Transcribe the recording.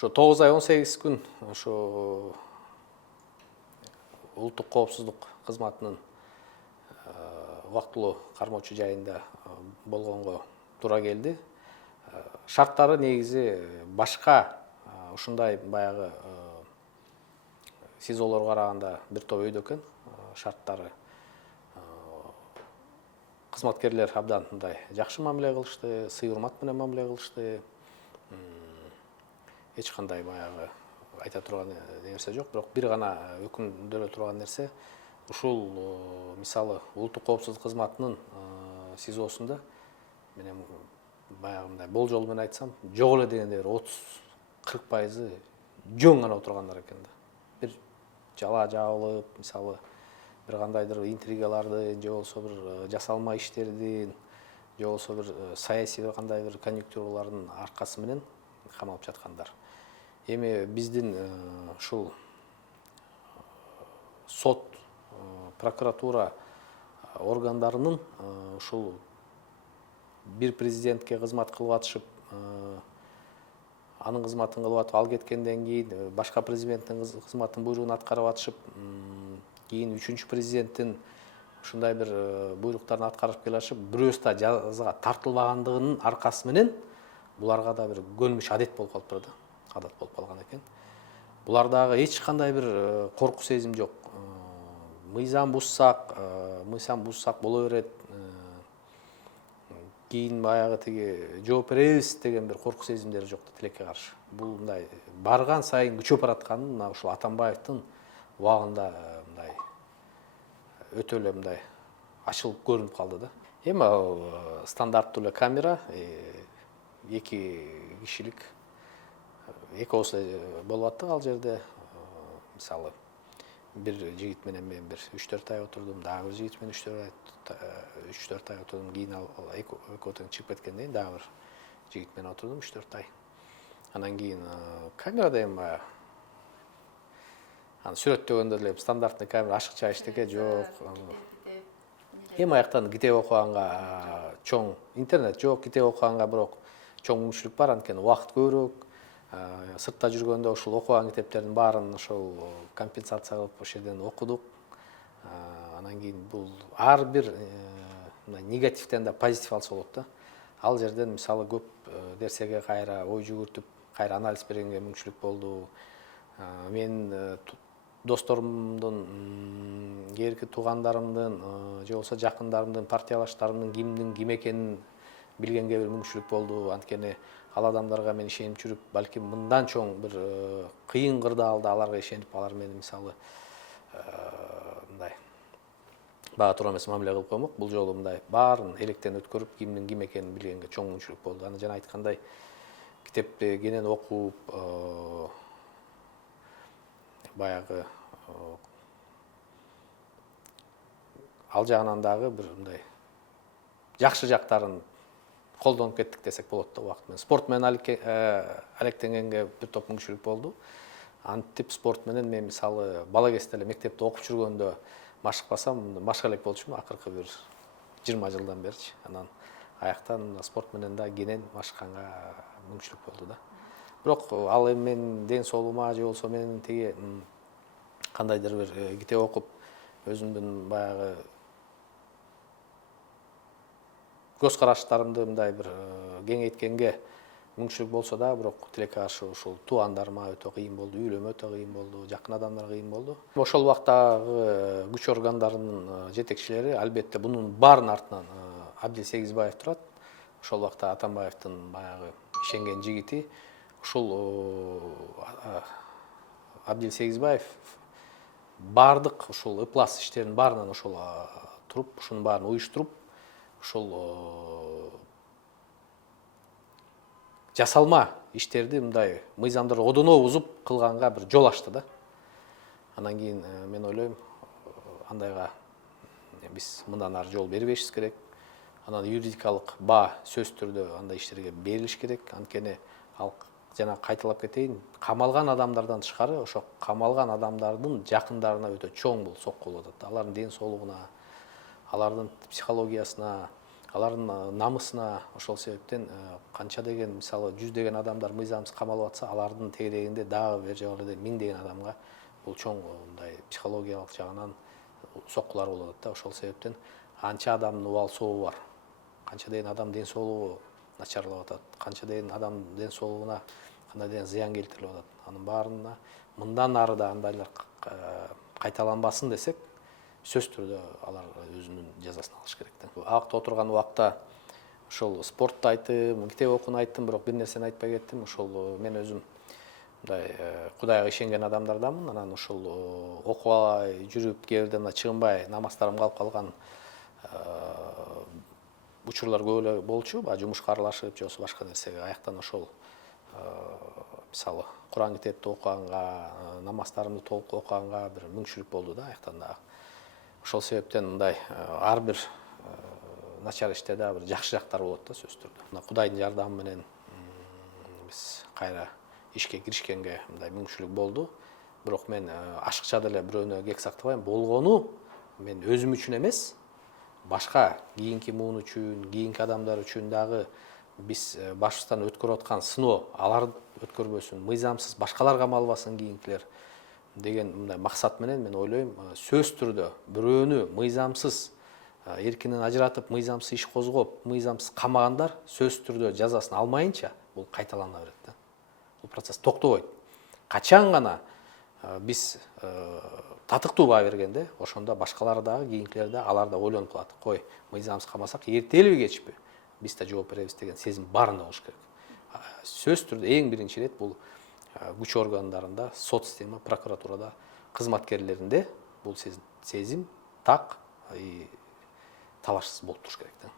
Ошо 9 ай 18 күн ошо улуттук коопсуздук кызматынын убактылуу кармоочу жайында болгонго туура келди. Шарттары негизи башка ушундай баягы СИЗОлорго караганда бир топ өйдө экен. Шарттары кызматкерлер абдан мындай жакшы мамиле кылышты, сый-урмат менен мамиле кылышты. Эч кандай баягы айта турган нерсе жок, бирок бир гана өкүндүрө турган нерсе ушул мисалы улуттук коопсуздук кызматынын СИЗОсунда менен баягы мындай болжол менен айтсам, жок эле дегенде 30-40% жөн гана отургандар экен да. Бир жала жабылып, мисалы бир кандайдыр интригалардын же болбосо бир жасалма иштердин же болбосо бир саясий кандай бир конъюнктуралардын аркасы менен камалып жаткандар. Эми биздин ушул сот, прокуратура органдарынын ушул бир президентке кызмат кылып атышып, анын кызматын кылып атып, ал кеткенден кийин башка президенттин кызматын буйругун аткарып атышып, кийин 3-чү президенттин ушундай бир буйруктарын аткарып келишип, бирөөсү да жазага тартылбагандыгынын аркасы менен буларга да бир көнмүш адет болуп калыптыр да. Адат болуп калган экен. Булардагы эч кандай бир корку сезим жок. Мыйзам буссак боло берет. Кийин баягы тиги жооп беребиз деген бир корку сезимдери жок да тилекке каршы. Бул мындай барган сайын күчөп баратканын мына ушул Атамбаевдин убагында мындай өтө эле мындай ачылып көрүнүп калды да. Эми стандарттуу эле камера, 2 кишилик экөөсү болуп атты ал жерде. Мисалы бир жигит менен мен бир 3-4 ай отурдум, дагы бир жигит менен 3-4 ай отурдум. Кийин ал экөө тең чыгып кеткенден кийин дагы бир жигит менен отурдум 3-4 ай. Анан кийин камерада эми аны сүрөттөгөндө эле стандартный камера ашыкча эчтеке жок. Эми аяктан китеп окуганга чоң интернет жок, китеп окуганга бирок чоң мүмкүнчүлүк бар, анткени убакыт көбүрөөк. Сыртта жүргөндө ушул окуган китептердин баарын ошол компенсация кылып ошол жерден окудук. Анан кийин бул ар бир негативден да позитив алса болот да. Ал жерден мисалы көп нерсеге кайра ой жүгүртүп, кайра анализ бергенге мүмкүнчүлүк болду. Мен досторумдун, кээинки туугандарымдын, же болбосо жакындарымдын, партиялаштарымдын кимдин ким экенин билгенге бир мүмкүнчүлүк болду. Анткени ал адамдарга мен ишенип жүрүп, балким мындан чоң бир кыйын кырдаалда аларга ишенип, алар мени мисалы мындай бага туура эмес мамиле кылып коймок. Бул жолу мындай баарын электен өткөрүп, кимдин ким экенин билгенге чоң мүмкүнчүлүк болду. Аны жана айткандай, китепти кенен окуп, баягы ал жагынан дагы бир мындай жакшы жактарын колдонуп кеттик десек болот да убакыт менен. Спорт менен алектенгенге бир топ мүмкүнчүлүк болду. Антип спорт менен мен мисалы бала кезде эле мектепте окуп жүргөндө машыкпасам, машык элек болчумун акыркы бир 20 жылдан беричи. Анан аяктан спорт менен да кенен машыкканга мүмкүнчүлүк болду да. Бирок ал эми менин ден соолугума же болбосо менин тиги кандайдыр бир китеп окуп, өзүмдүн баягы көз караштарымды мындай бир кеңейткенге мүмкүнчүлүк болсо да, бирок тилекке каршы ушул туугандарыма өтө кыйын болду, үйлөмө өтө кыйын болду, жакын адамдарга кыйын болду. Ошол убактагы күч органдарынын жетекчилери албетте бунун баарынын артынан Абдил Сегизбаев турат. Ошол убакта Атамбаевдин баягы ишенген жигити. Ушул Абдил Сегизбаев бардык ушул ыплас иштердин баарынан ошол туруп, ушунун баарын уюштуруп, ушул жасалма иштерди мындай мыйзамдарды одоно бузуп кылганга бир жол ачты да. Анан кийин мен ойлойм, андайга биз мындан ары жол бербешибиз керек. Анан юридикалык баа сөзсүз түрдө андай иштерге берилиш керек. Анткени ал жана кайталап кетейин, камалган адамдардан тышкары ошо камалган адамдардын жакындарына өтө чоң бул сокку болуп атат. Алардын ден соолугуна, алардын психологиясына, алардын намысына ошол себептен канча деген мисалы жүздөгөн адамдар мыйзамсыз камалып атса, алардын тегерегинде дагы бир жагы эле миңдеген адамга бул чоң мындай психологиялык жагынан соккулар болуп атат да. Ошол себептен канча адамдын убал сообу бар, канча деген адам ден соолугу начарлап атат, канча деген адам ден соолугуна кандай деген зыян келтирилип атат. Анын баарына мындан ары да андайлар кайталанбасын десек, сөзсүз түрдө алар өзүнүн жазасын алыш керек да. Абакта отурган убакта ошол спортду айттым, китеп окууну айттым, бирок бир нерсени айтпай кеттим. Ошол мен өзүм мындай Кудайга ишенген адамдарданмын. Анан ошол окубай жүрүп, кээ бирде мына чыгынбай намаздарым калып калган учурлар көп эле болчу. Баягы жумушка аралашып же болбосо башка нерсеге. Аяктан ошол мисалы Куран китепти окуганга, намаздарымды толук окуганга бир мүңкүчүлүк болду да аяктан дагы. Ошол себептен мындай ар бир начар иште да бир жакшы жактары болот да сөзсүз түрдө. Мына Кудайдын жардамы менен биз кайра ишке киришкенге мындай мүмкүнчүлүк болду. Бирок мен ашыкча деле бирөөнө кек сактабайм. Болгону мен өзүм үчүн эмес, башка кийинки муун үчүн, кийинки адамдар үчүн дагы биз башыбыздан өткөрүп аткан сыноо алар өткөрбөсүн, мыйзамсыз башкалар камалбасын кийинкилер деген мындай максат менен мен ойлойм, сөзсүз түрдө бирөөнү мыйзамсыз эркинен ажыратып, мыйзамсыз иш козгоп, мыйзамсыз камагандар сөзсүз түрдө жазасын алмайынча бул кайталана берет да. Бул процесс токтобойт. Качан гана биз татыктуу баа бергенде, ошондо башкалар дагы, кийинкилер дагы, алар да ойлонуп калат. Кой, мыйзамсыз камасак, эртелиби кечпи биз да жооп беребиз деген сезим баарында болуш керек. Сөзсүз түрдө эң биринчи ирет бул күч органдарында, сот система, прокуратурада кызматкерлеринде бул сезим так талашсыз болуп туруш керек да.